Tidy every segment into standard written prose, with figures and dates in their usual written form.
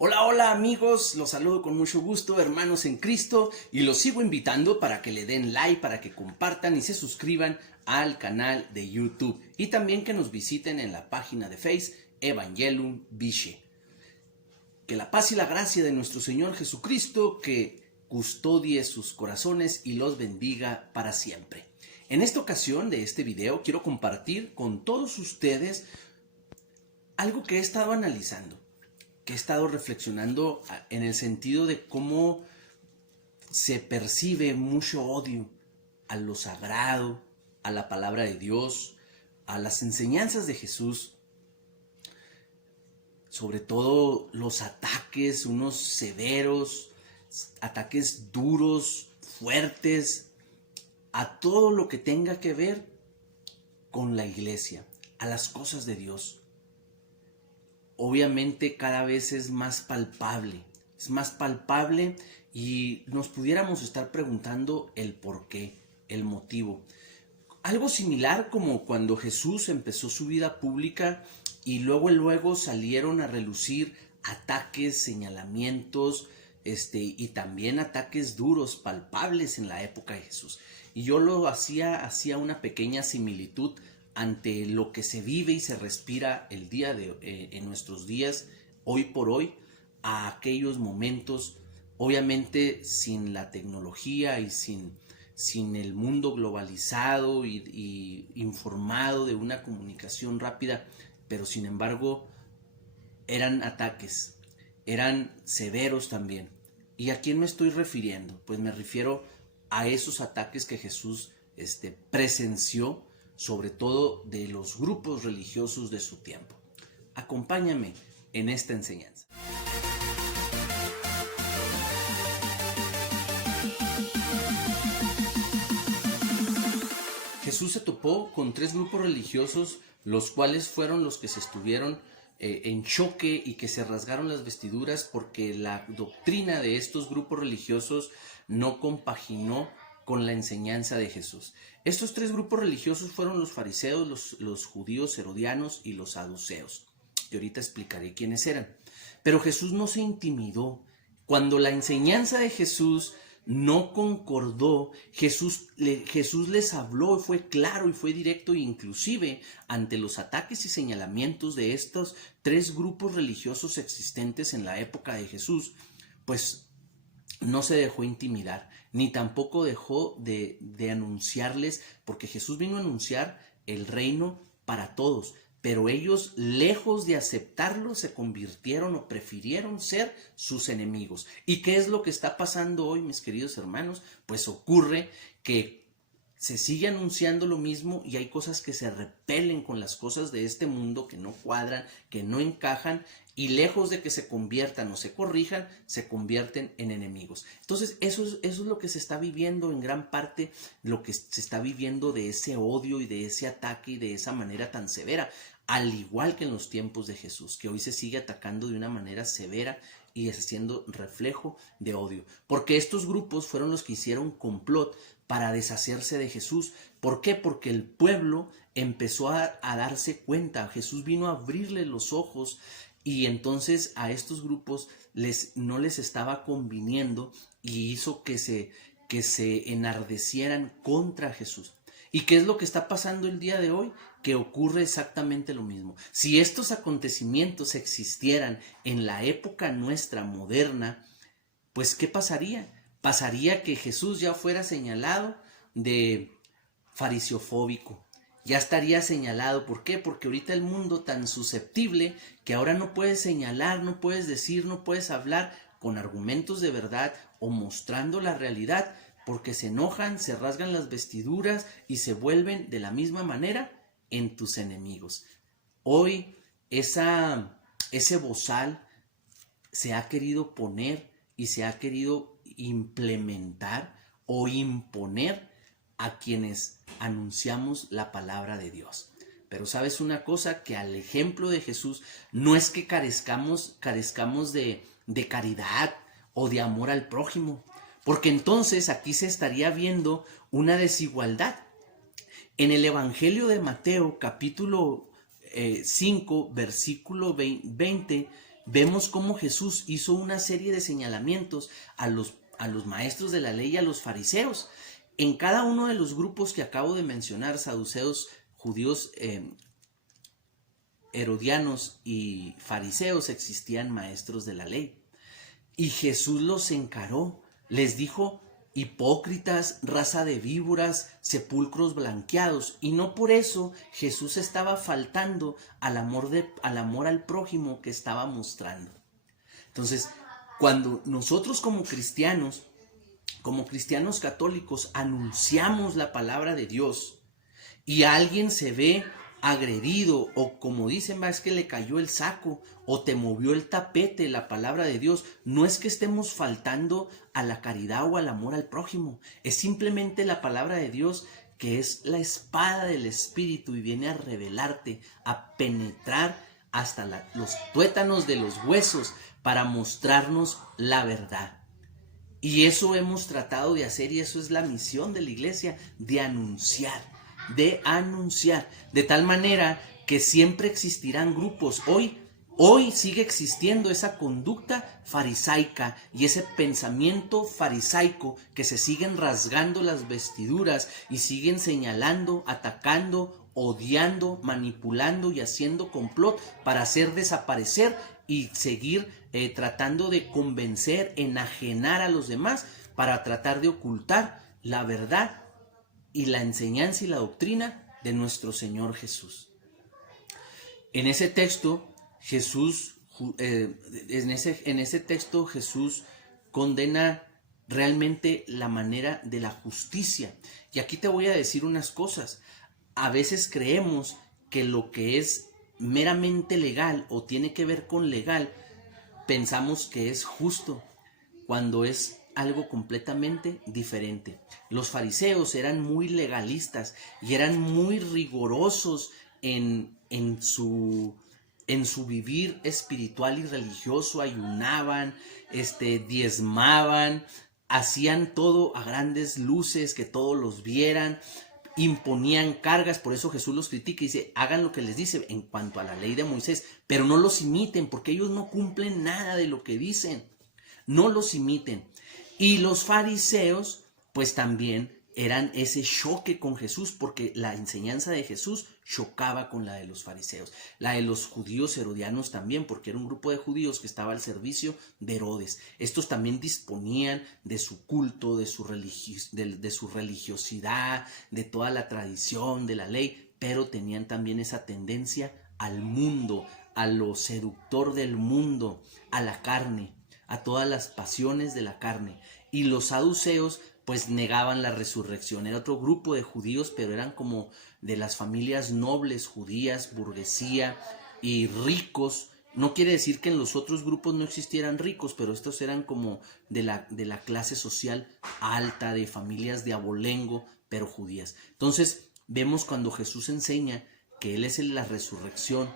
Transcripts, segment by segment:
Hola, hola amigos, los saludo con mucho gusto, hermanos en Cristo, y los sigo invitando para que le den like, para que compartan y se suscriban al canal de YouTube y también que nos visiten en la página de Facebook Evangelium Viche. Que la paz y la gracia de nuestro Señor Jesucristo que custodie sus corazones y los bendiga para siempre. En esta ocasión de este video quiero compartir con todos ustedes algo que he estado analizando, que he estado reflexionando en el sentido de cómo se percibe mucho odio a lo sagrado, a la palabra de Dios, a las enseñanzas de Jesús, sobre todo los ataques, unos severos, ataques duros, fuertes, a todo lo que tenga que ver con la iglesia, a las cosas de Dios. Obviamente cada vez es más palpable y nos pudiéramos estar preguntando el por qué, el motivo. Algo similar como cuando Jesús empezó su vida pública y luego salieron a relucir ataques, señalamientos, y también ataques duros, palpables en la época de Jesús. Y yo lo hacía una pequeña similitud ante lo que se vive y se respira el día en nuestros días, hoy por hoy, a aquellos momentos, obviamente sin la tecnología y sin el mundo globalizado y informado de una comunicación rápida, pero sin embargo eran ataques, eran severos también. ¿Y a quién me estoy refiriendo? Pues me refiero a esos ataques que Jesús presenció, sobre todo de los grupos religiosos de su tiempo. Acompáñame en esta enseñanza. Jesús se topó con tres grupos religiosos, los cuales fueron los que se estuvieron en choque y que se rasgaron las vestiduras porque la doctrina de estos grupos religiosos no compaginó con la enseñanza de Jesús. Estos tres grupos religiosos fueron los fariseos, los judíos herodianos y los saduceos. Y ahorita explicaré quiénes eran. Pero Jesús no se intimidó. Cuando la enseñanza de Jesús no concordó, Jesús les habló, fue claro y fue directo, e inclusive ante los ataques y señalamientos de estos tres grupos religiosos existentes en la época de Jesús, pues no se dejó intimidar, ni tampoco dejó de anunciarles, porque Jesús vino a anunciar el reino para todos, pero ellos, lejos de aceptarlo, se convirtieron o prefirieron ser sus enemigos. ¿Y qué es lo que está pasando hoy, mis queridos hermanos? Pues ocurre que se sigue anunciando lo mismo y hay cosas que se repelen con las cosas de este mundo, que no cuadran, que no encajan, y lejos de que se conviertan o se corrijan, se convierten en enemigos. Entonces eso es lo que se está viviendo en gran parte, lo que se está viviendo de ese odio y de ese ataque y de esa manera tan severa, al igual que en los tiempos de Jesús, que hoy se sigue atacando de una manera severa y haciendo reflejo de odio, porque estos grupos fueron los que hicieron complot para deshacerse de Jesús. ¿Por qué? Porque el pueblo empezó a darse cuenta. Jesús vino a abrirle los ojos y entonces a estos grupos no les estaba conviniendo y hizo que se enardecieran contra Jesús. ¿Y qué es lo que está pasando el día de hoy? Que ocurre exactamente lo mismo. Si estos acontecimientos existieran en la época nuestra moderna, pues ¿qué pasaría? Pasaría que Jesús ya fuera señalado de fariseofóbico. Ya estaría señalado. ¿Por qué? Porque ahorita el mundo tan susceptible que ahora no puedes señalar, no puedes decir, no puedes hablar con argumentos de verdad o mostrando la realidad, porque se enojan, se rasgan las vestiduras y se vuelven de la misma manera en tus enemigos. Hoy ese bozal se ha querido poner y se ha querido implementar o imponer a quienes anunciamos la palabra de Dios. Pero sabes una cosa, que al ejemplo de Jesús no es que carezcamos de caridad o de amor al prójimo, porque entonces aquí se estaría viendo una desigualdad. En el Evangelio de Mateo, capítulo 5, versículo 20, vemos cómo Jesús hizo una serie de señalamientos a los maestros de la ley y a los fariseos. En cada uno de los grupos que acabo de mencionar, saduceos, judíos, herodianos y fariseos, existían maestros de la ley. Y Jesús los encaró, les dijo: hipócritas, raza de víboras, sepulcros blanqueados. Y no por eso Jesús estaba faltando al amor al prójimo que estaba mostrando. Entonces, cuando nosotros como cristianos católicos, anunciamos la palabra de Dios y alguien se ve agredido, o como dicen, es que le cayó el saco o te movió el tapete, la palabra de Dios, no es que estemos faltando a la caridad o al amor al prójimo, es simplemente la palabra de Dios, que es la espada del Espíritu y viene a revelarte, a penetrar hasta los tuétanos de los huesos para mostrarnos la verdad. Y eso hemos tratado de hacer, y eso es la misión de la iglesia, de anunciar, de tal manera que siempre existirán grupos. Hoy sigue existiendo esa conducta farisaica y ese pensamiento farisaico, que se siguen rasgando las vestiduras y siguen señalando, atacando, odiando, manipulando y haciendo complot para hacer desaparecer y seguir tratando de convencer, enajenar a los demás para tratar de ocultar la verdad y la enseñanza y la doctrina de nuestro Señor Jesús. En ese texto Jesús condena realmente la manera de la justicia. Y aquí te voy a decir unas cosas. A veces creemos que lo que es meramente legal o tiene que ver con legal, pensamos que es justo, cuando es algo completamente diferente. Los fariseos eran muy legalistas y eran muy rigurosos en su vivir espiritual y religioso. Ayunaban, diezmaban, hacían todo a grandes luces, que todos los vieran, imponían cargas. Por eso Jesús los critica y dice: hagan lo que les dice en cuanto a la ley de Moisés, pero no los imiten, porque ellos no cumplen nada de lo que dicen. No los imiten. Y los fariseos pues también eran ese choque con Jesús, porque la enseñanza de Jesús chocaba con la de los fariseos, la de los judíos herodianos también, porque era un grupo de judíos que estaba al servicio de Herodes. Estos también disponían de su culto, de su religiosidad, de toda la tradición, de la ley, pero tenían también esa tendencia al mundo, a lo seductor del mundo, a la carne, a todas las pasiones de la carne. Y los saduceos pues negaban la resurrección. Era otro grupo de judíos, pero eran como de las familias nobles judías, burguesía y ricos. No quiere decir que en los otros grupos no existieran ricos, pero estos eran como de la clase social alta, de familias de abolengo, pero judías. Entonces vemos cuando Jesús enseña que Él es la resurrección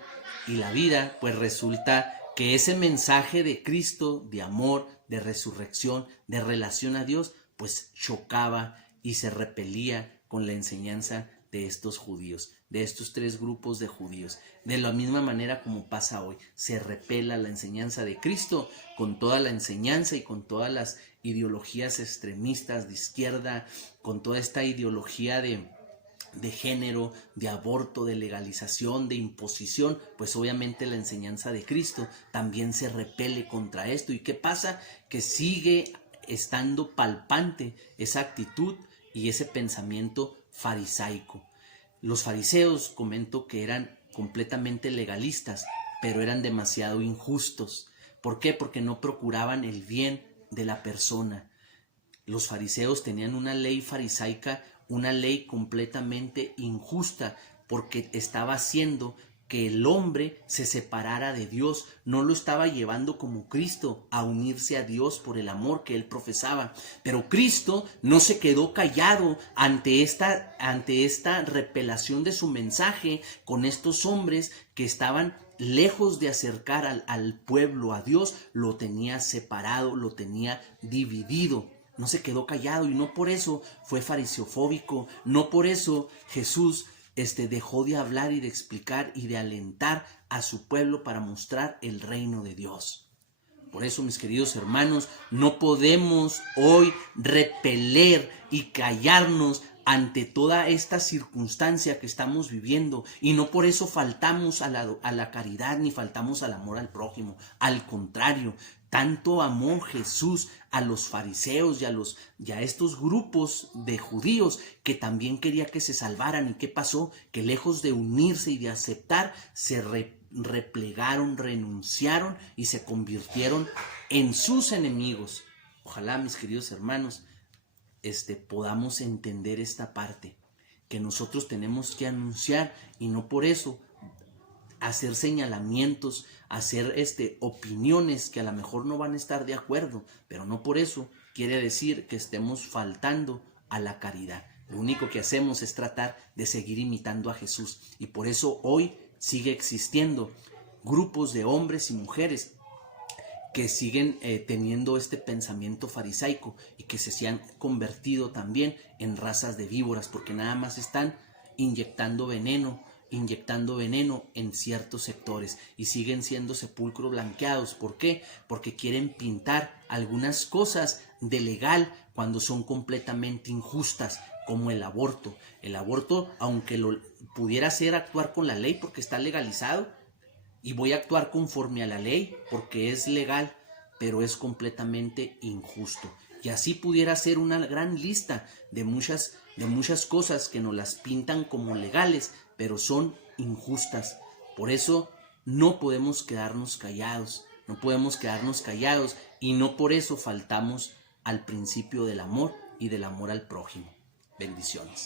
y la vida, pues resulta que ese mensaje de Cristo, de amor, de resurrección, de relación a Dios, pues chocaba y se repelía con la enseñanza de estos judíos, de estos tres grupos de judíos. De la misma manera como pasa hoy, se repela la enseñanza de Cristo con toda la enseñanza y con todas las ideologías extremistas de izquierda, con toda esta ideología de género, de aborto, de legalización, de imposición. Pues obviamente la enseñanza de Cristo también se repele contra esto. ¿Y qué pasa? Que sigue estando palpante esa actitud y ese pensamiento farisaico. Los fariseos, comento, que eran completamente legalistas, pero eran demasiado injustos. ¿Por qué? Porque no procuraban el bien de la persona. Los fariseos tenían una ley farisaica, una ley completamente injusta, porque estaba haciendo que el hombre se separara de Dios. No lo estaba llevando como Cristo a unirse a Dios por el amor que Él profesaba. Pero Cristo no se quedó callado ante esta repelación de su mensaje con estos hombres que estaban lejos de acercar al pueblo a Dios. Lo tenía separado, lo tenía dividido. No se quedó callado, y no por eso fue fariseofóbico, no por eso Jesús dejó de hablar y de explicar y de alentar a su pueblo para mostrar el reino de Dios. Por eso, mis queridos hermanos, no podemos hoy repeler y callarnos ante toda esta circunstancia que estamos viviendo, y no por eso faltamos a la caridad ni faltamos al amor al prójimo. Al contrario, tanto amó Jesús a los fariseos y a estos grupos de judíos que también quería que se salvaran. ¿Y qué pasó? Que lejos de unirse y de aceptar, se replegaron, renunciaron y se convirtieron en sus enemigos. Ojalá, mis queridos hermanos, podamos entender esta parte, que nosotros tenemos que anunciar y no por eso hacer señalamientos, hacer opiniones que a lo mejor no van a estar de acuerdo, pero no por eso quiere decir que estemos faltando a la caridad. Lo único que hacemos es tratar de seguir imitando a Jesús, y por eso hoy sigue existiendo grupos de hombres y mujeres que siguen teniendo este pensamiento farisaico y que se han convertido también en razas de víboras, porque nada más están inyectando veneno en ciertos sectores y siguen siendo sepulcros blanqueados. ¿Por qué? Porque quieren pintar algunas cosas de legal cuando son completamente injustas, como el aborto. El aborto, aunque lo pudiera hacer actuar con la ley porque está legalizado, y voy a actuar conforme a la ley porque es legal, pero es completamente injusto. Y así pudiera ser una gran lista de muchas cosas que nos las pintan como legales, pero son injustas. Por eso no podemos quedarnos callados, y no por eso faltamos al principio del amor y del amor al prójimo. Bendiciones.